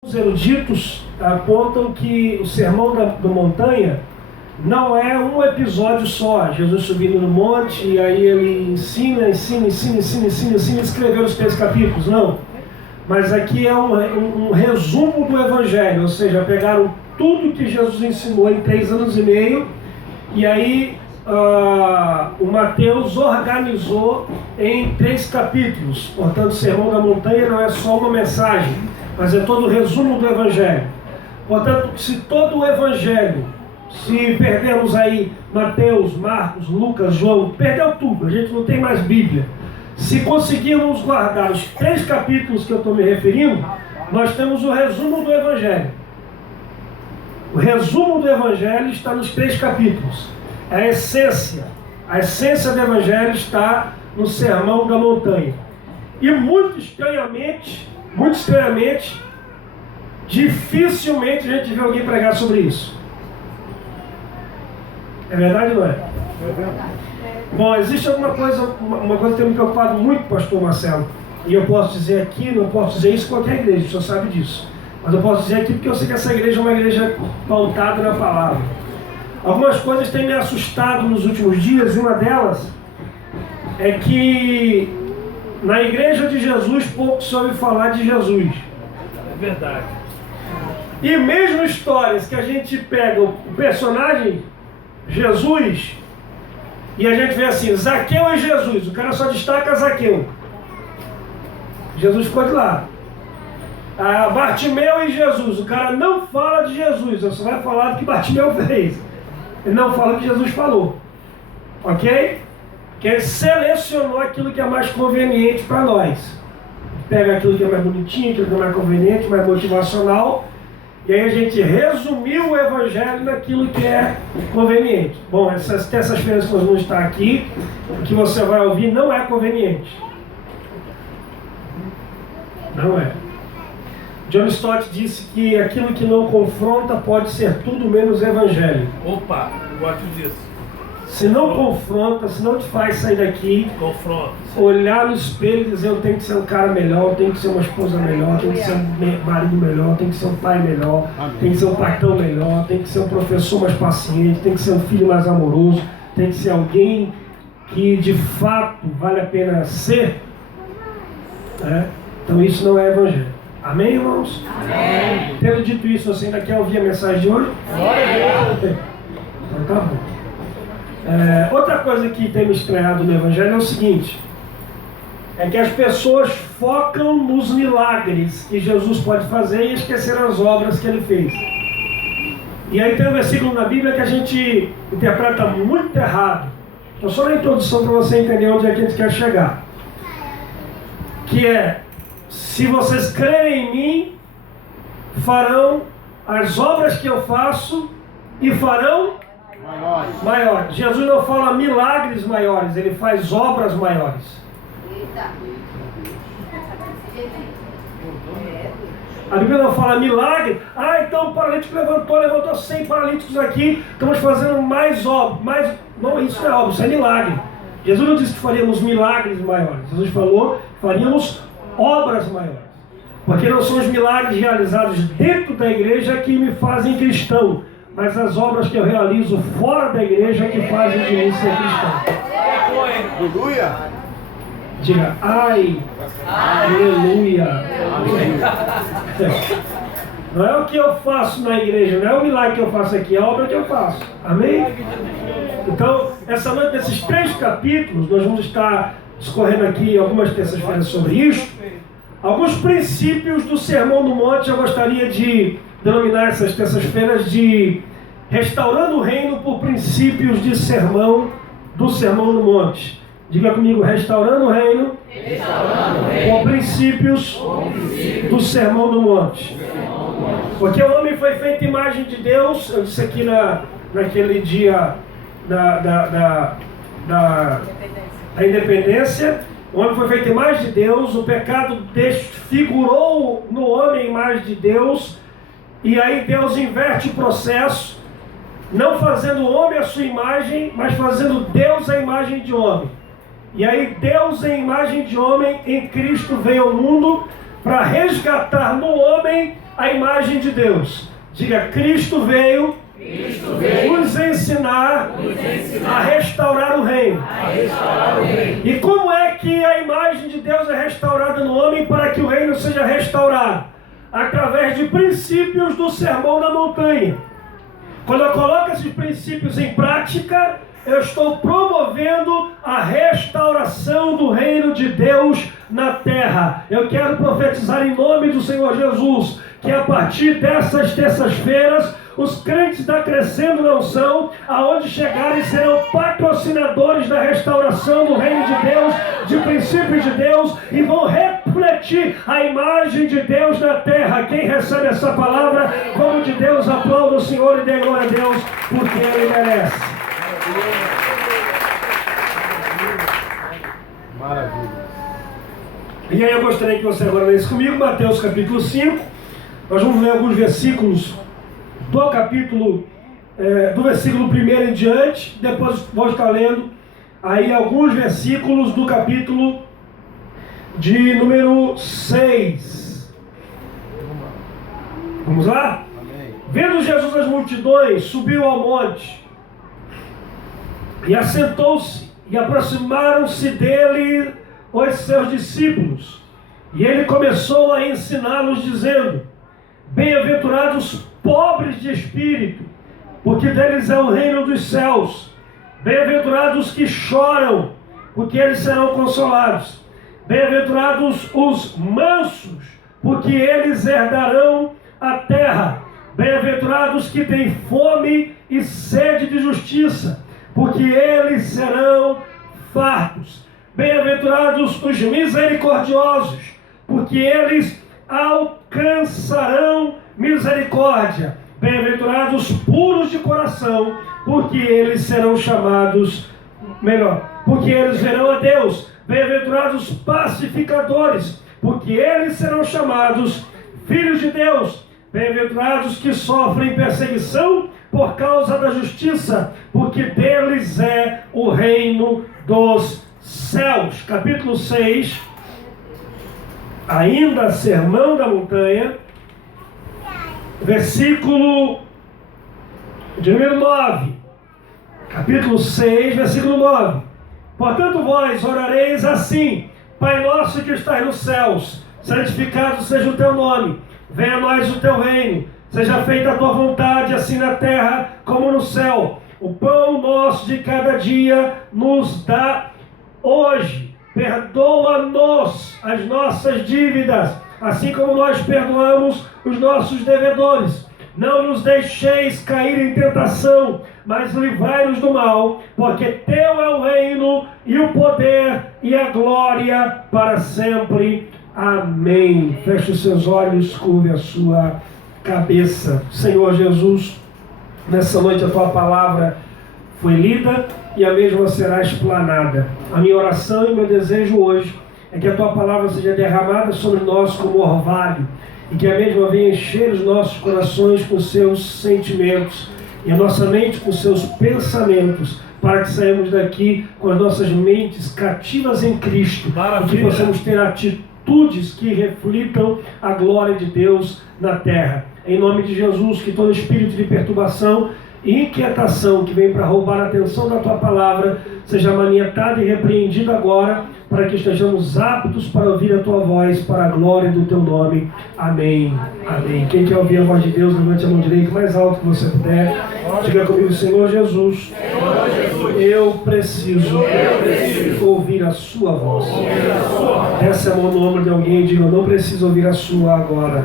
Os eruditos apontam que o Sermão da Montanha não é um episódio só, Jesus subindo no monte e aí ele ensina, escreveu os 3 capítulos, não. Mas aqui é um resumo do Evangelho, ou seja, pegaram tudo que Jesus ensinou em 3 anos e meio e aí o Mateus organizou em 3 capítulos. Portanto, o Sermão da Montanha não é só uma mensagem, mas é todo o resumo do Evangelho. Portanto, se todo o Evangelho, se perdermos aí Mateus, Marcos, Lucas, João, perdeu tudo, a gente não tem mais Bíblia. Se conseguirmos guardar os 3 capítulos que eu estou me referindo, nós temos o resumo do Evangelho. O resumo do Evangelho está nos 3 capítulos. A essência do Evangelho está no Sermão da Montanha. E muito estranhamente, dificilmente a gente vê alguém pregar sobre isso. É verdade ou não é? É verdade. Bom, existe alguma coisa, uma coisa que tem me preocupado muito, pastor Marcelo, e eu posso dizer aqui, não posso dizer isso em qualquer igreja, o senhor sabe disso, mas eu posso dizer aqui porque eu sei que essa igreja é uma igreja pautada na palavra. Algumas coisas têm me assustado nos últimos dias, e uma delas é que na igreja de Jesus pouco se ouve falar de Jesus. É verdade. E mesmo histórias que a gente pega o personagem Jesus e a gente vê assim, Zaqueu e Jesus, o cara só destaca Zaqueu. Jesus ficou de lado. Bartimeu e Jesus, o cara não fala de Jesus, ele só vai falar do que Bartimeu fez. Ele não fala o que Jesus falou. Ok? Que ele selecionou aquilo que é mais conveniente para nós. Pega aquilo que é mais bonitinho, aquilo que é mais conveniente, mais motivacional, e aí a gente resumiu o Evangelho naquilo que é conveniente. Bom, essas terças-feiras que nós vamos estar aqui, o que você vai ouvir não é conveniente. Não é. John Stott disse que aquilo que não confronta pode ser tudo menos Evangelho. Opa, eu gosto disso. Se não confronta, se não te faz sair daqui, Confronto. olhar no espelho e dizer eu tenho que ser um cara melhor, eu tenho que ser uma esposa melhor, eu tenho que ser um marido melhor, eu tenho que ser um pai melhor, tenho que ser um patrão melhor, tenho que ser um professor mais paciente, tenho que ser um filho mais amoroso, tenho que ser alguém que de fato vale a pena ser, né? Então isso não é Evangelho. Amém, irmãos? Amém. Tendo dito isso, você ainda quer ouvir a mensagem de hoje? Então tá bom. Outra coisa que tem me estranhado no Evangelho é o seguinte, é que as pessoas focam nos milagres que Jesus pode fazer e esqueceram as obras que ele fez. E aí tem um versículo na Bíblia que a gente interpreta muito errado. Então só na introdução para você entender onde é que a gente quer chegar. Que é, se vocês crerem em mim, farão as obras que eu faço e farão maiores. Jesus não fala milagres maiores, ele faz obras maiores. A Bíblia não fala milagre. Então o paralítico levantou 100 paralíticos aqui, estamos fazendo mais obras. Não, isso não é obra, isso é milagre. Jesus não disse que faríamos milagres maiores. Jesus falou que faríamos obras maiores. Porque não são os milagres realizados dentro da igreja que me fazem cristão, mas as obras que eu realizo fora da igreja que fazem de mim ser cristão. Aleluia! Diga, ai, aleluia. Não é o que eu faço na igreja, não é o milagre que eu faço aqui, é a obra que eu faço. Amém? Então, essa noite, nesses 3 capítulos, nós vamos estar discorrendo aqui algumas terças-feiras sobre isso. Alguns princípios do Sermão do Monte eu gostaria de denominar essas terças-feiras de restaurando o reino por princípios de sermão do Sermão do Monte. Diga comigo, restaurando o reino por princípios do Sermão do Monte. Porque o homem foi feito imagem de Deus, eu disse aqui naquele dia da independência, o homem foi feito imagem de Deus, o pecado desfigurou no homem a imagem de Deus, e aí Deus inverte o processo, não fazendo o homem a sua imagem, mas fazendo Deus a imagem de homem. E aí Deus em imagem de homem em Cristo veio ao mundo para resgatar no homem a imagem de Deus. Diga, Cristo veio nos ensinar a restaurar o reino. E como é que a imagem de Deus é restaurada no homem para que o reino seja restaurado? Através de princípios do Sermão da Montanha. Quando eu coloco esses princípios em prática, eu estou promovendo a restauração do reino de Deus na terra. Eu quero profetizar em nome do Senhor Jesus, que a partir dessas terças-feiras, os crentes da Crescendo Não São, aonde chegarem, serão patrocinadores da restauração do reino de Deus, de princípios de Deus, e vão refletir a imagem de Deus na terra. Quem recebe essa palavra, como de Deus, aplauda o Senhor e dê glória a Deus, porque Ele merece. Maravilha. E aí eu gostaria que você agora lesse comigo Mateus capítulo 5. Nós vamos ler alguns versículos do capítulo, do versículo 1 em diante. Depois vou estar lendo aí alguns versículos do capítulo de número 6. Vamos lá? Amém. Vendo Jesus as multidões, subiu ao monte e assentou-se, e aproximaram-se dele os seus discípulos. E ele começou a ensiná-los, dizendo: bem-aventurados pobres de espírito, porque deles é o reino dos céus. Bem-aventurados que choram, porque eles serão consolados. Bem-aventurados os mansos, porque eles herdarão a terra. Bem-aventurados que têm fome e sede de justiça, porque eles serão fartos. Bem-aventurados os misericordiosos, porque eles alcançarão misericórdia. Bem-aventurados puros de coração, porque eles serão chamados, porque eles verão a Deus. Bem-aventurados pacificadores, porque eles serão chamados filhos de Deus. Bem-aventurados que sofrem perseguição por causa da justiça, porque deles é o reino dos céus. Capítulo 6, ainda Sermão da Montanha, versículo de número 9. Capítulo 6, versículo 9. Portanto vós orareis assim: Pai nosso que estás nos céus, santificado seja o teu nome. Venha a nós o teu reino. Seja feita a tua vontade, assim na terra como no céu. O pão nosso de cada dia nos dá hoje. Perdoa-nos as nossas dívidas, assim como nós perdoamos os nossos devedores. Não nos deixeis cair em tentação, mas livrai-nos do mal, porque teu é o reino, e o poder, e a glória para sempre. Amém. Feche os seus olhos, curve a sua cabeça. Senhor Jesus, nessa noite a tua palavra foi lida e a mesma será explanada. A minha oração e meu desejo hoje é que a tua palavra seja derramada sobre nós como orvalho, e que a mesma venha encher os nossos corações com seus sentimentos e a nossa mente com seus pensamentos, para que saímos daqui com as nossas mentes cativas em Cristo. Maravilha. E que possamos ter atitudes que reflitam a glória de Deus na terra. Em nome de Jesus, que todo espírito de perturbação e inquietação que vem para roubar a atenção da tua palavra seja manietado e repreendido agora, para que estejamos aptos para ouvir a tua voz, para a glória do teu nome. Amém. Amém. Quem quer ouvir a voz de Deus, levante a mão direita o mais alto que você puder. Diga comigo: Senhor Jesus, eu preciso ouvir a sua voz. Desce a mão no ombro de alguém e diga: eu não preciso ouvir a sua agora.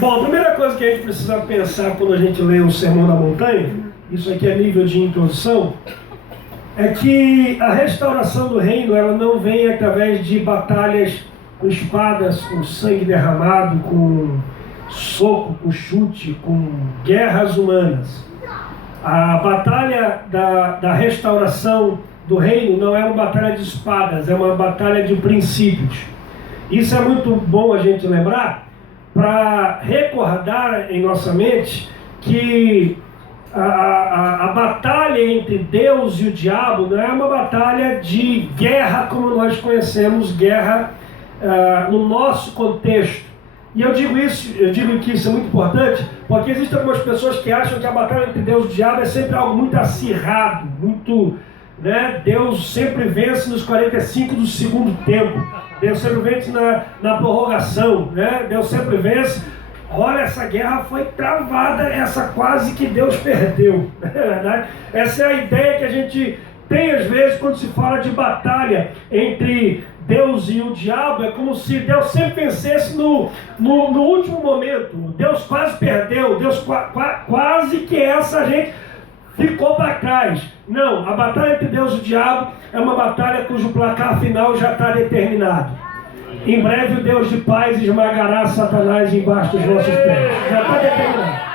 Bom, a primeira coisa que a gente precisa pensar quando a gente lê o Sermão da Montanha, isso aqui é nível de introdução, é que a restauração do reino, ela não vem através de batalhas com espadas, com sangue derramado, com soco, com chute, com guerras humanas. A batalha da restauração do reino não é uma batalha de espadas, é uma batalha de princípios. Isso é muito bom a gente lembrar, para recordar em nossa mente que a batalha entre Deus e o diabo não é uma batalha de guerra como nós conhecemos, guerra no nosso contexto. E eu digo que isso é muito importante, porque existem algumas pessoas que acham que a batalha entre Deus e o diabo é sempre algo muito acirrado, muito, né? Deus sempre vence nos 45 do segundo tempo, Deus sempre vence na prorrogação, né? Deus sempre vence. Olha, essa guerra foi travada, essa quase que Deus perdeu, não é verdade? Essa é a ideia que a gente tem às vezes quando se fala de batalha entre Deus e o diabo. É como se Deus sempre vencesse no último momento. Deus quase perdeu, Deus quase que essa gente ficou para trás. Não, a batalha entre Deus e o diabo é uma batalha cujo placar final já está determinado. Em breve o Deus de paz esmagará Satanás embaixo dos nossos pés. Já está determinado.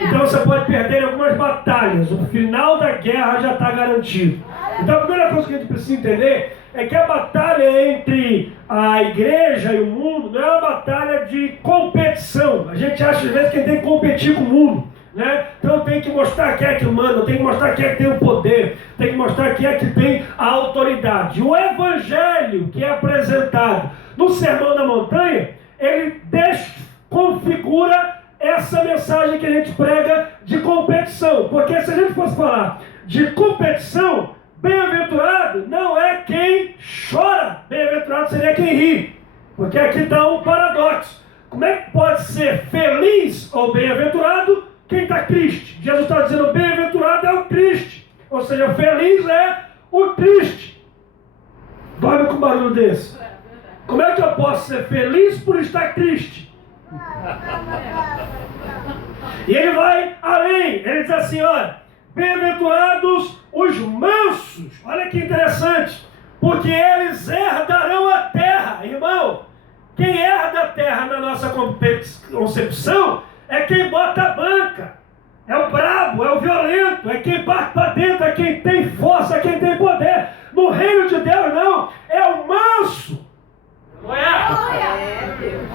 Então você pode perder algumas batalhas. O final da guerra já está garantido. Então a primeira coisa que a gente precisa entender é que a batalha entre a igreja e o mundo não é uma batalha de competição. A gente acha às vezes que tem que competir com o mundo, né? Então tem que mostrar quem é que manda, tem que mostrar quem é que tem o poder, tem que mostrar quem é que tem a autoridade. O evangelho que é apresentado no Sermão da Montanha, ele desconfigura essa mensagem que a gente prega de competição. Porque se a gente fosse falar de competição, bem-aventurado não é quem chora, bem-aventurado seria quem ri. Porque aqui está um paradoxo. Como é que pode ser feliz ou bem-aventurado quem está triste? Jesus está dizendo bem-aventurado é o triste. Ou seja, feliz é o triste. Dorme com um barulho desse. Como é que eu posso ser feliz por estar triste? E ele vai além. Ele diz assim, olha, bem-aventurados os mansos. Olha que interessante. Porque eles herdarão a terra. Irmão, quem herda a terra na nossa concepção é quem bota a banca. É o brabo, é o violento, é quem parte para dentro, é quem tem força, é quem tem poder. No reino de Deus não, é o manso.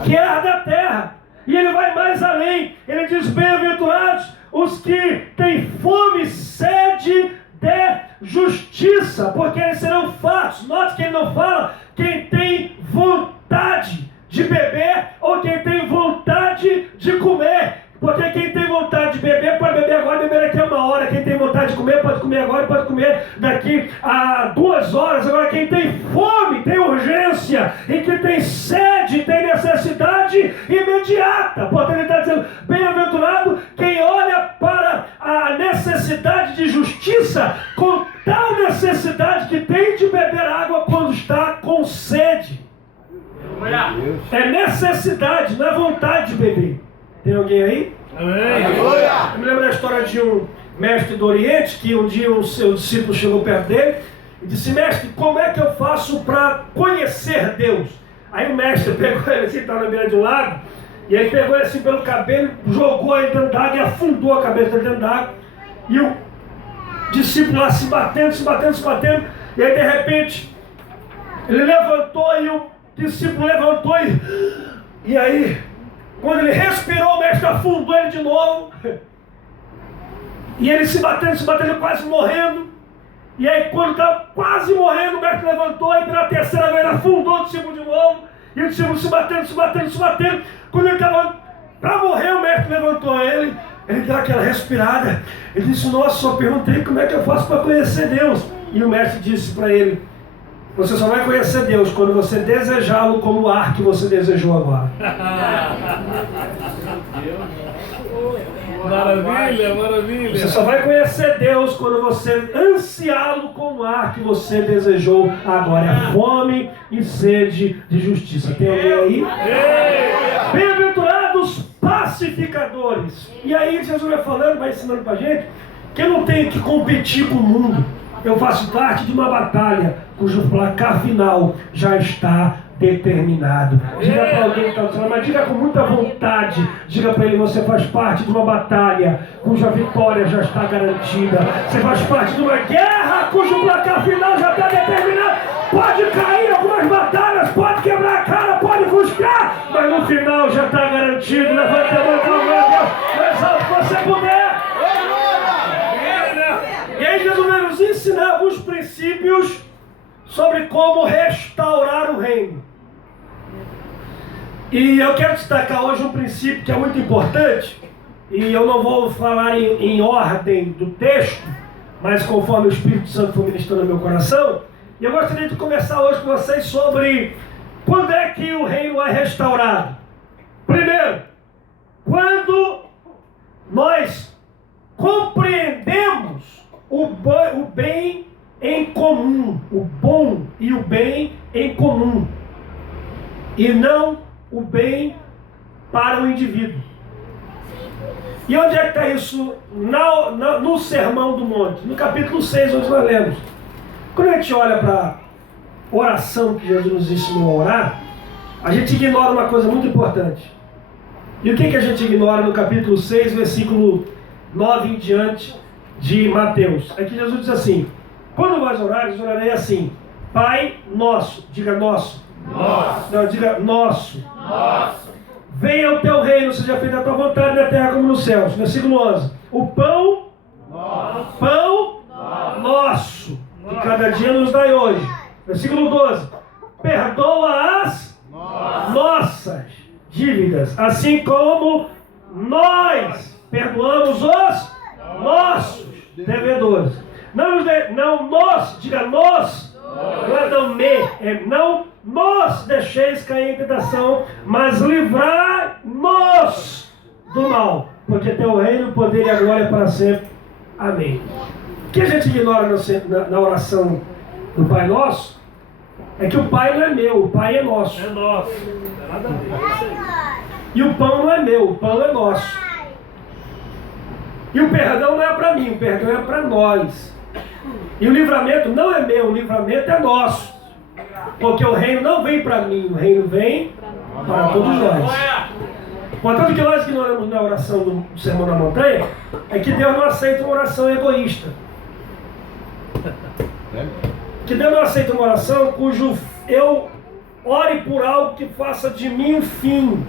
Que herda a terra. E ele vai mais além. Ele diz, bem-aventurados os que têm fome e sede de justiça, porque eles serão fartos. Note que ele não fala quem tem vontade de beber ou quem tem vontade de comer. Porque quem tem vontade de beber pode beber agora e beber daqui a 1 hora. Quem tem vontade de comer pode comer agora e pode comer daqui a 2 horas. Agora quem tem fome, tem urgência. E quem tem sede, tem necessidade imediata. Portanto ele está dizendo, bem-aventurado quem olha para a necessidade de justiça com tal necessidade que tem de beber água quando está com sede. É necessidade, não é vontade de beber. Tem alguém aí? Amém. Eu me lembro da história de um mestre do Oriente, que um dia o seu discípulo chegou perto dele e disse, mestre, como é que eu faço para conhecer Deus? Aí o mestre pegou ele assim, estava na beira de um lago, e ele pegou ele assim pelo cabelo, jogou ele dentro d'água e afundou a cabeça dele dentro d'água. E o discípulo lá se batendo, e aí de repente ele levantou e o discípulo levantou e aí... Quando ele respirou, o mestre afundou ele de novo. E ele se batendo, quase morrendo. E aí, quando estava quase morrendo, o mestre levantou e pela terceira vez afundou o discípulo de novo. E o discípulo se batendo. Quando ele estava para morrer, o mestre levantou ele. Ele deu aquela respirada. Ele disse, nossa, só perguntei como é que eu faço para conhecer Deus. E o mestre disse para ele, você só vai conhecer Deus quando você desejá-lo como o ar que você desejou agora. Maravilha, maravilha. Você só vai conhecer Deus quando você ansiá-lo como o ar que você desejou agora. É fome e sede de justiça. Tem alguém aí? Bem-aventurados pacificadores. E aí Jesus vai falando, vai ensinando pra gente que eu não tenho que competir com o mundo. Eu faço parte de uma batalha cujo placar final já está determinado. Diga para alguém que está do seu lado, mas diga com muita vontade. Diga para ele, você faz parte de uma batalha cuja vitória já está garantida. Você faz parte de uma guerra cujo placar final já está determinado. Pode cair algumas batalhas, pode quebrar a cara, pode frustrar, mas no final já está garantido. Levanta a mão, meu Deus, mais alto que você puder. Jesus vai nos ensinar alguns princípios sobre como restaurar o reino. E eu quero destacar hoje um princípio que é muito importante, e eu não vou falar em ordem do texto, mas conforme o Espírito Santo for ministrando no meu coração. E eu gostaria de conversar hoje com vocês sobre quando é que o reino é restaurado. Primeiro, quando nós compreendemos o bem em comum, o bom e o bem em comum, e não o bem para o indivíduo. E onde é que está isso? No Sermão do Monte, no capítulo 6, onde nós lemos. Quando a gente olha para a oração que Jesus nos ensinou a orar, a gente ignora uma coisa muito importante. E o que a gente ignora no capítulo 6, versículo 9 em diante de Mateus? Aqui Jesus diz assim: quando vós orares, orarei assim: Pai nosso, diga nosso. Nosso. Não, diga nosso. Nosso. Venha o teu reino, seja feita a tua vontade na terra como nos céus. Versículo 11. O pão nosso, que cada dia nos dai hoje. Versículo 12. Perdoa as nossas dívidas, assim como nós perdoamos os nossos devedores. Diga nós, não nos deixeis cair em tentação, mas livrai-nos do mal, porque teu reino, o poder e a glória para sempre. Amém. O que a gente ignora na oração do Pai Nosso é que o Pai não é meu, o Pai é nosso. É nosso. Não é nada a ver. E o pão não é meu, o pão é nosso. E o perdão não é para mim, o perdão é para nós. E o livramento não é meu, o livramento é nosso. Porque o reino não vem para mim, o reino vem para todos nós. Portanto, o que nós ignoramos na oração do Sermão da Montanha é que Deus não aceita uma oração egoísta. Que Deus não aceita uma oração cujo eu ore por algo que faça de mim um fim.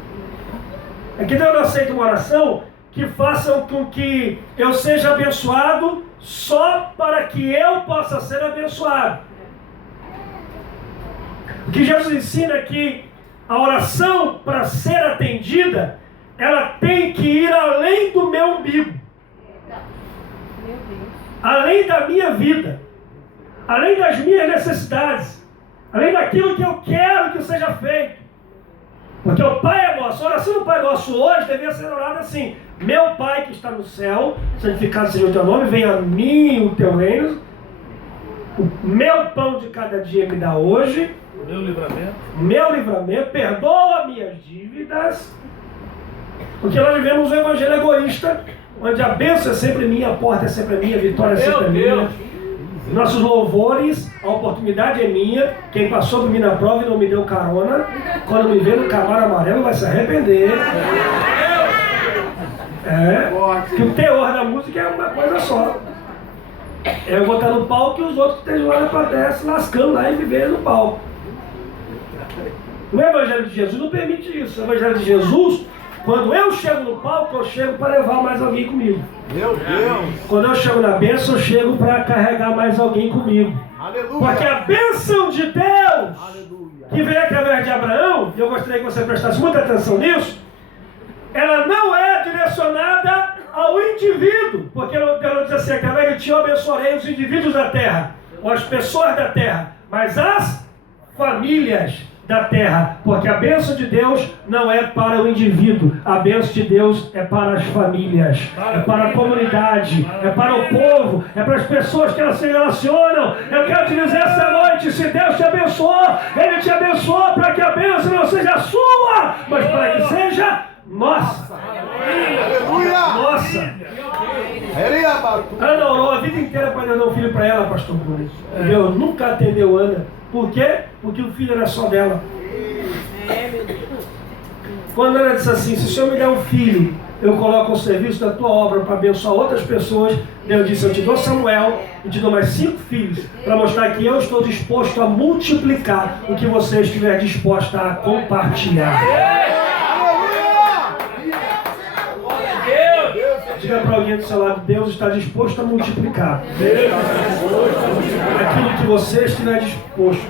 É que Deus não aceita uma oração que faça com que eu seja abençoado só para que eu possa ser abençoado. O que Jesus ensina é que a oração, para ser atendida, ela tem que ir além do meu umbigo, além da minha vida, além das minhas necessidades, além daquilo que eu quero que seja feito. Porque o Pai é nosso. A oração do Pai Nosso hoje deveria ser orada assim: meu Pai que está no céu, santificado seja o teu nome, venha a mim o teu reino, o meu pão de cada dia me dá hoje, meu livramento, perdoa minhas dívidas. Porque nós vivemos um evangelho egoísta, onde a bênção é sempre minha, a porta é sempre minha, a vitória é sempre minha. Nossos louvores, a oportunidade é minha. Quem passou por mim na prova e não me deu carona, quando me vê no cavalo amarelo vai se arrepender. Que o teor da música é uma coisa só. Eu vou estar no palco e os outros estejam lá na plateia se lascando lá e viverem no palco. O Evangelho de Jesus não permite isso. O Evangelho de Jesus, quando eu chego no palco, eu chego para levar mais alguém comigo. Meu Deus! Quando eu chego na bênção, eu chego para carregar mais alguém comigo. Aleluia! Porque a bênção de Deus, Aleluia, que veio através de Abraão, e eu gostaria que você prestasse muita atenção nisso, ela não é direcionada ao indivíduo, porque Deus não diz assim: através de ti eu abençoarei os indivíduos da terra, ou as pessoas da terra, mas as famílias da terra, porque a bênção de Deus não é para o indivíduo, a bênção de Deus é para as famílias, é para a comunidade, é para o povo, é para as pessoas que elas se relacionam. Eu quero te dizer essa noite: se Deus te abençoou, Ele te abençoou para que a bênção não seja sua, mas para que seja nossa. aleluia! Nossa! Aleluia! Ana orou a vida inteira para Deus dar um filho para ela, pastor Bruno. Deus nunca atendeu Ana. Por quê? Porque o filho era só dela. Quando Ana disse assim: se o Senhor me der um filho, eu coloco ao serviço da tua obra para abençoar outras pessoas, Deus disse: eu te dou Samuel e te dou mais 5 filhos, para mostrar que eu estou disposto a multiplicar o que você estiver disposta a compartilhar. Diga para alguém do seu lado, Deus está disposto a multiplicar aquilo que você estiver disposto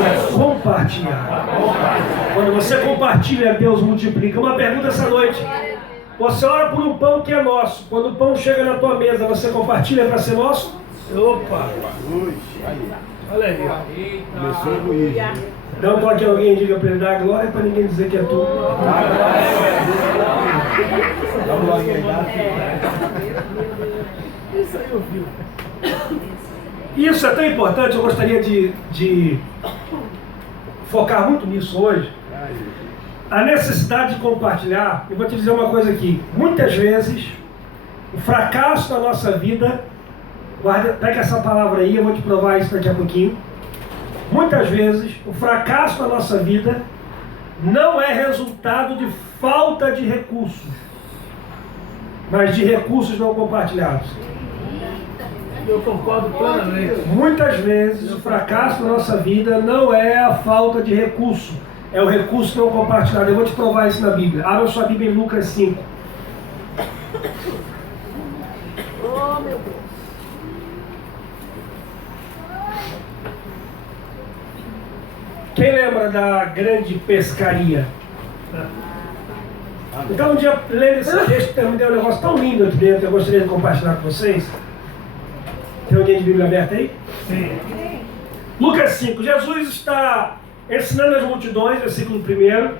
a compartilhar. Quando você compartilha, Deus multiplica. Uma pergunta essa noite. Você ora por um pão que é nosso. Quando o pão chega na tua mesa, você compartilha para ser nosso? Opa! Olha aí. Começou o ruído. Então toque alguém e diga para ele dar glória para ninguém dizer que é tu. Dá uma glória aí, Isso aí eu vi. Isso é tão importante, eu gostaria de focar muito nisso hoje. A necessidade de compartilhar. Eu vou te dizer uma coisa aqui. Muitas vezes, o fracasso da nossa vida, pega essa palavra aí, eu vou te provar isso daqui a pouquinho. Muitas vezes, o fracasso da nossa vida não é resultado de falta de recursos, mas de recursos não compartilhados. Eu concordo plenamente. Muitas vezes, o fracasso da nossa vida não é a falta de recurso, é o recurso não compartilhado. Eu vou te provar isso na Bíblia. Abra sua Bíblia em Lucas 5. Oh, meu Deus. Quem lembra da grande pescaria? Então, um dia, lendo esse texto, me deu um negócio tão lindo aqui dentro, eu gostaria de compartilhar com vocês. Tem alguém de Bíblia aberta aí? Sim. Lucas 5. Jesus está ensinando as multidões, versículo 1.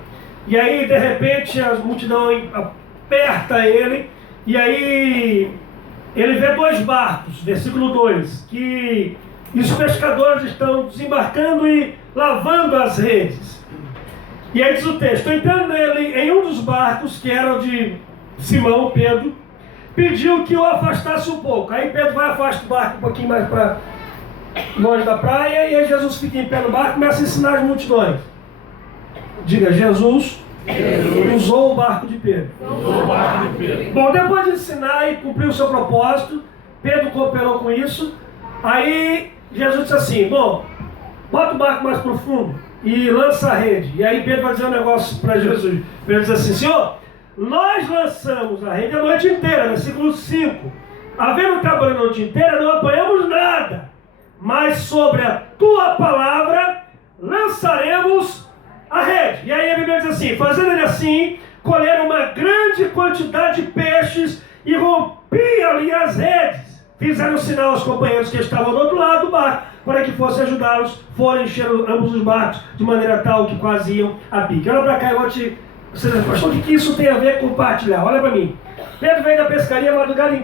E aí, de repente, a multidão aperta ele. E aí, ele vê 2 barcos, versículo 2, que os pescadores estão desembarcando e lavando as redes. E aí diz o texto, entrando ele em um dos barcos, que era o de Simão, Pedro, pediu que o afastasse um pouco. Aí Pedro vai afastar o barco um pouquinho mais para longe da praia, e aí Jesus fica em pé no barco e começa a ensinar as multidões. Diga, Jesus usou o barco de Pedro. Usou o barco de Pedro. Bom, depois de ensinar e cumprir o seu propósito, Pedro cooperou com isso. Aí Jesus disse assim, bom, bota o barco mais profundo e lança a rede. E aí Pedro vai dizer um negócio para Jesus. Pedro diz assim, Senhor, nós lançamos a rede a noite inteira, versículo 5. Havendo trabalhado a noite inteira, não apanhamos nada. Mas sobre a tua palavra lançaremos a rede. E aí a Bíblia diz assim, fazendo ele assim, colheram uma grande quantidade de peixes e rompiam ali as redes. Fizeram sinal aos companheiros que estavam do outro lado do barco, para que fosse ajudá-los, foram encher ambos os barcos, de maneira tal que quase iam a pique. Olha para cá, eu vou te... Você diz, pastor, o que isso tem a ver com compartilhar? Olha para mim. Pedro veio da pescaria a madrugada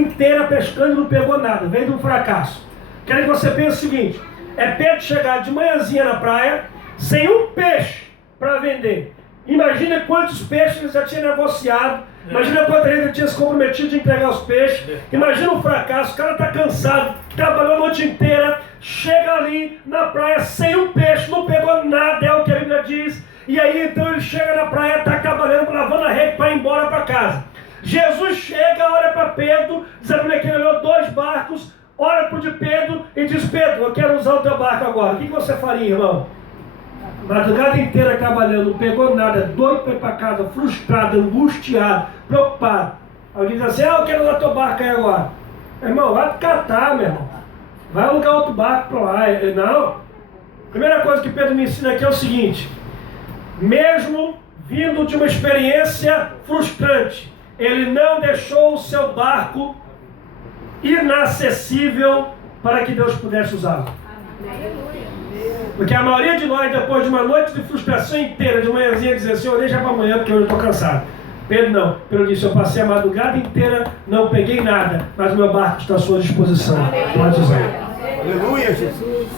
inteira pescando e não pegou nada, veio de um fracasso. Quero que você pense o seguinte, é Pedro chegar de manhãzinha na praia, sem um peixe para vender. Imagina quantos peixes ele já tinha negociado, imagina quantas vezes ele tinha se comprometido de entregar os peixes, imagina o fracasso, o cara está cansado, trabalhou a noite inteira, chega ali na praia sem um peixe, não pegou nada, é o que a Bíblia diz, e aí então ele chega na praia, está trabalhando, lavando a rede para ir embora para casa. Jesus chega, olha para Pedro, diz a Bíblia que ele olhou 2 barcos, olha para o de Pedro e diz, Pedro, eu quero usar o teu barco agora, o que você faria, irmão? Madrugada inteira trabalhando, não pegou nada, doido para ir para casa, frustrado, angustiado, preocupado. Alguém diz assim, eu quero usar teu barco aí agora. Irmão, vai catar, meu irmão. Vai alugar outro barco para lá. Não. Primeira coisa que Pedro me ensina aqui é o seguinte, mesmo vindo de uma experiência frustrante, ele não deixou o seu barco inacessível para que Deus pudesse usá-lo. Porque a maioria de nós, depois de uma noite de frustração inteira, de manhãzinha, diz assim, deixa para amanhã porque eu estou cansado. Pedro não. Pedro disse, eu passei a madrugada inteira, não peguei nada, mas o meu barco está à sua disposição. Pode usar. Aleluia, Jesus.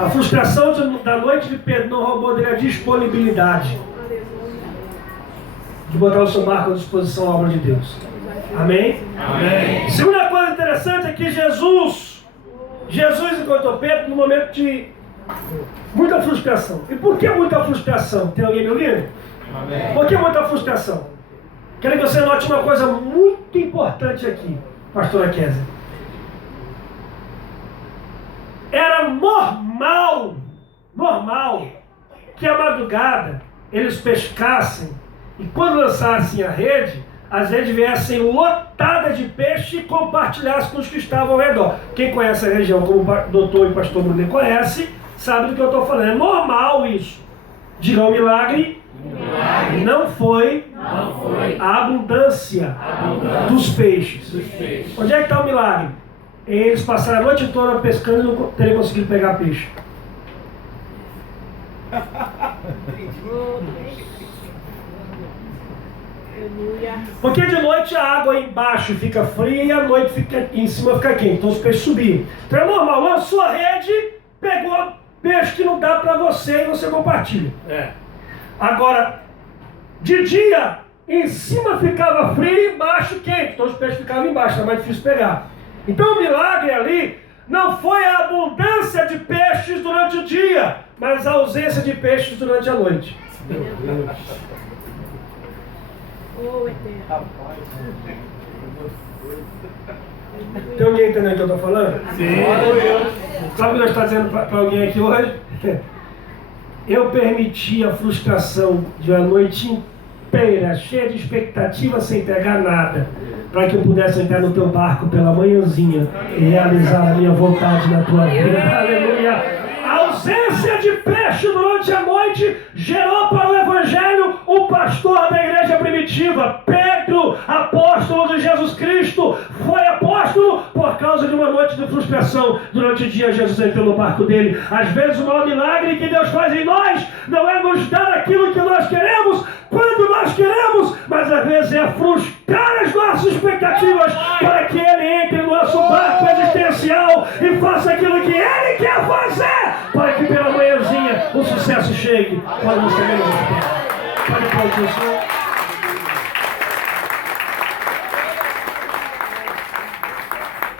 A frustração da noite de Pedro não roubou dele a disponibilidade de botar o seu barco à disposição à obra de Deus. Amém? Amém. Segunda coisa interessante é que Jesus encontrou Pedro num momento de muita frustração. E por que muita frustração? Tem alguém me ouvindo? Amém. Por que muita frustração? Quero que você note uma coisa muito importante aqui, pastora Kézia. Era normal que a madrugada eles pescassem e quando lançassem a rede, as redes viessem lotadas de peixe e compartilhassem com os que estavam ao redor. Quem conhece a região, como o doutor e pastor Bruno conhece, sabe do que eu estou falando. É normal isso. Diga o milagre. Não foi a abundância dos peixes. Onde é que está o milagre? Eles passaram a noite toda pescando e não teriam conseguido pegar peixe. Porque de noite a água embaixo fica fria e a noite fica, em cima fica quente. Então os peixes subiam. Então é normal, lançou a rede, pegou peixe que não dá para você e você compartilha. Agora, de dia, em cima ficava frio e embaixo quente. Então os peixes ficavam embaixo, era mais difícil pegar. Então o milagre ali não foi a abundância de peixes durante o dia, mas a ausência de peixes durante a noite. Meu Deus. Tem alguém entendendo o que eu estou falando? Sim. Sabe o que nós estamos dizendo para alguém aqui hoje? Eu permiti a frustração de uma noite inteira, cheia de expectativa, sem pegar nada, para que eu pudesse entrar no teu barco pela manhãzinha e realizar a minha vontade na tua vida. Aleluia! A ausência de peixe durante a noite gerou para o Evangelho o pastor da igreja primitiva, Pedro, apóstolo de Jesus Cristo, foi apóstolo por causa de uma noite de frustração. Durante o dia Jesus entrou no barco dele. Às vezes o maior milagre que Deus faz em nós não é nos dar aquilo que nós queremos, quando nós queremos, mas às vezes é frustrar as nossas expectativas para que Ele entre no nosso barco existencial e faça aquilo que Ele quer fazer, para que pela manhãzinha o sucesso chegue. Pode você mesmo. Pode aplaudir.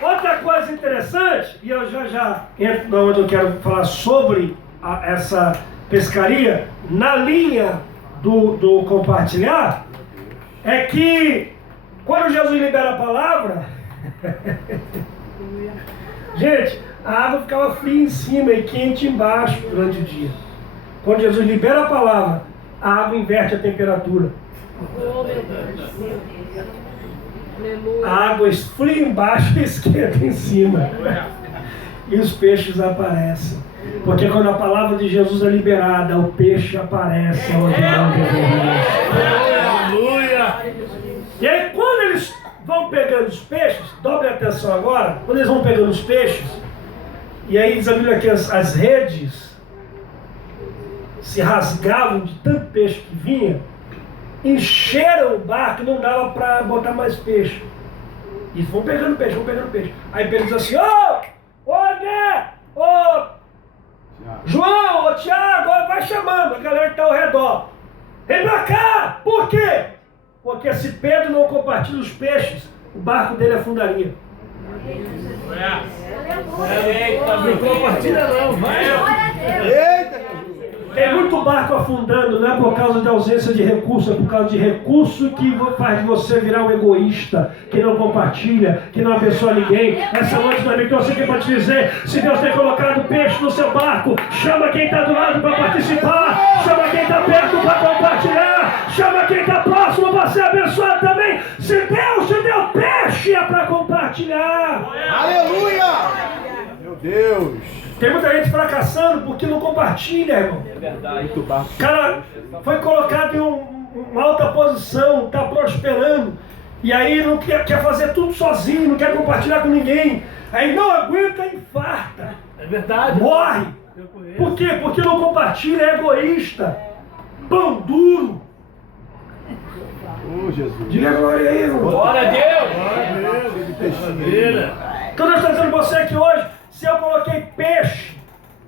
Outra coisa interessante, e eu já entro onde eu quero falar sobre essa pescaria, na linha do compartilhar, é que quando Jesus libera a palavra, gente, a água ficava fria em cima e quente embaixo durante o dia. Quando Jesus libera a palavra, a água inverte a temperatura. A água esfria embaixo e esquenta em cima. E os peixes aparecem. Porque quando a palavra de Jesus é liberada, o peixe aparece onde não deveria. Aleluia! E aí quando eles vão pegando os peixes, dobre atenção agora, quando eles vão pegando os peixes, e aí diz a Bíblia que as redes se rasgavam de tanto peixe que vinha, encheram o barco, não dava para botar mais peixe. E vão pegando peixe, vão pegando peixe. Aí Pedro diz assim, ô André, ô João, ô Tiago, vai chamando a galera que está ao redor. Vem pra cá! Por quê? Porque se Pedro não compartilha os peixes, o barco dele afundaria. Não compartilha não, vai! Eita! Tem muito barco afundando, não é por causa de ausência de recurso, é por causa de recurso que faz você virar um egoísta, que não compartilha, que não abençoa ninguém. Essa noite nós me trouxe aqui para te dizer, se Deus tem colocado peixe no seu barco, chama quem está do lado para participar, chama quem está perto para compartilhar, chama quem está próximo para ser abençoado também. Se Deus te deu peixe, é para compartilhar. Aleluia! Meu Deus! Tem muita gente fracassando porque não compartilha, irmão. É verdade. Muito baixo. O cara foi colocado em uma alta posição, está prosperando, e aí não quer fazer tudo sozinho, não quer compartilhar com ninguém. Aí não aguenta, infarta. É verdade. Morre. Por quê? Porque não compartilha, é egoísta. Pão duro. Oh, Jesus. Diga a glória aí, irmão. Glória a Deus. Cheio de peixinho. Então nós estamos dizendo para você que hoje, se eu coloquei peixe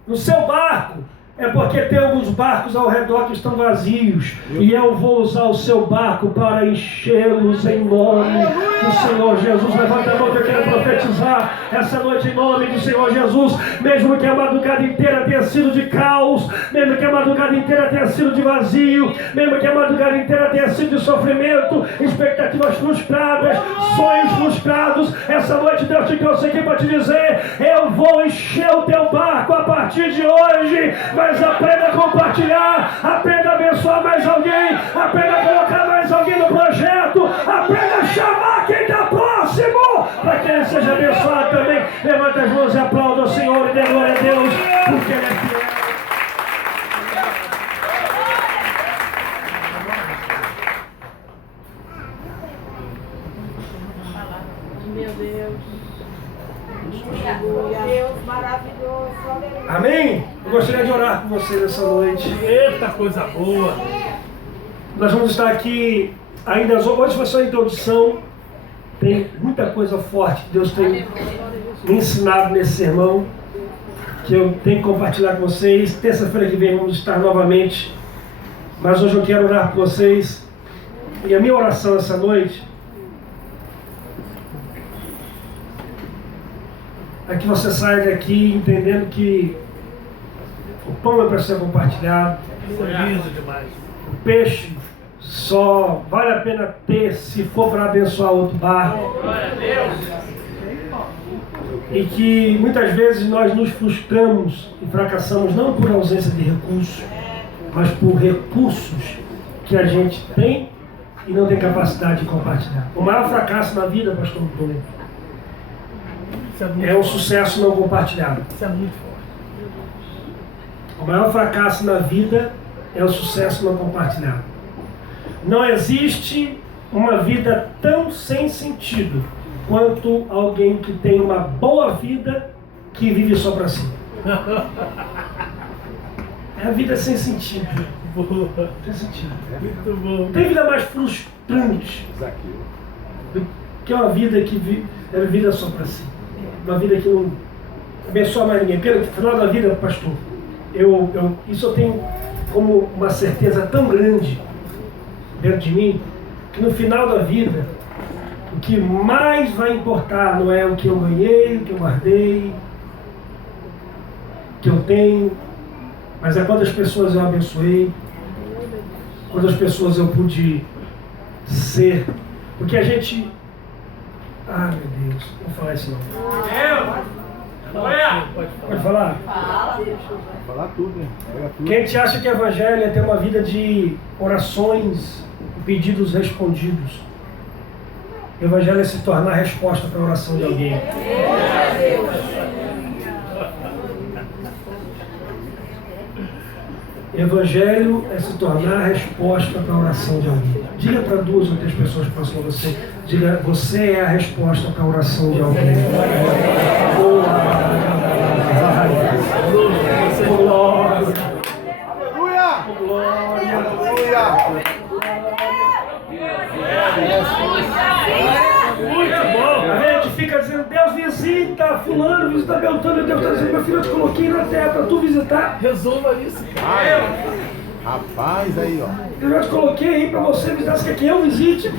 no seu barco, é porque tem alguns barcos ao redor que estão vazios. E eu vou usar o seu barco para enchê-los em nome do Senhor Jesus. Levanta a mão que eu quero profetizar. abençoar essa noite em nome do Senhor Jesus. Mesmo que a madrugada inteira tenha sido de caos, mesmo que a madrugada inteira tenha sido de vazio, mesmo que a madrugada inteira tenha sido de sofrimento, expectativas frustradas, sonhos frustrados, essa noite Deus te trouxe aqui para te dizer: eu vou encher o teu barco a partir de hoje. Mas aprenda a compartilhar, aprenda a abençoar mais alguém, aprenda a colocar mais alguém no projeto, aprenda a chamar quem está próximo para que ele seja abençoado também. Levanta as mãos e aplauda o Senhor e dê glória a Deus, porque Ele é fiel. Meu Deus. Deus maravilhoso. Amém? Eu gostaria de orar por você nessa noite. Eita, coisa boa. Nós vamos estar aqui ainda hoje, foi só a introdução. Tem muita coisa forte que Deus tem me ensinado nesse sermão, que eu tenho que compartilhar com vocês. Terça-feira que vem vamos estar novamente, mas hoje eu quero orar por vocês. E a minha oração essa noite é que você saia daqui entendendo que o pão é para ser compartilhado, Isso é lindo demais. o peixe só vale a pena ter se for para abençoar outro barco. Glória a Deus. E que muitas vezes nós nos frustramos e fracassamos não por ausência de recursos, mas por recursos que a gente tem e não tem capacidade de compartilhar. O maior fracasso na vida, pastor Antônio, Isso é muito é o forte. sucesso não compartilhado. Isso é muito forte. O maior fracasso na vida é o sucesso não compartilhado. Não existe uma vida tão sem sentido quanto alguém que tem uma boa vida que vive só para si. É a vida sem sentido. Boa. Sem sentido. Muito bom. Não tem vida mais frustrante do que uma vida que é vivida só para si. Uma vida que não abençoa mais ninguém. Pelo final da vida, pastor, isso eu tenho como uma certeza tão grande dentro de mim, que no final da vida, o que mais vai importar não é o que eu ganhei, o que eu guardei, o que eu tenho, mas é quantas pessoas eu abençoei, quantas pessoas eu pude ser. Porque a gente... Ah, meu Deus, não vou falar isso não. Pode falar? Vai falar tudo, né? Pega tudo. Quem te acha que o evangelho é ter uma vida de orações e pedidos respondidos? O evangelho é se tornar resposta para a oração de alguém. Evangelho é se tornar resposta para a oração de alguém. Diga para 2 ou 3 pessoas próximas a você. Diga: você é a resposta para a oração de alguém. Glória. Aleluia! Glória. Aleluia! Muito bom. A gente fica dizendo: Deus visita fulano, visita Beltrano. Deus está dizendo: meu filho, eu te coloquei na terra para tu visitar. Resolva isso. Ai, rapaz, aí ó. Eu já te coloquei aí para você visitar. Você quer que eu visite?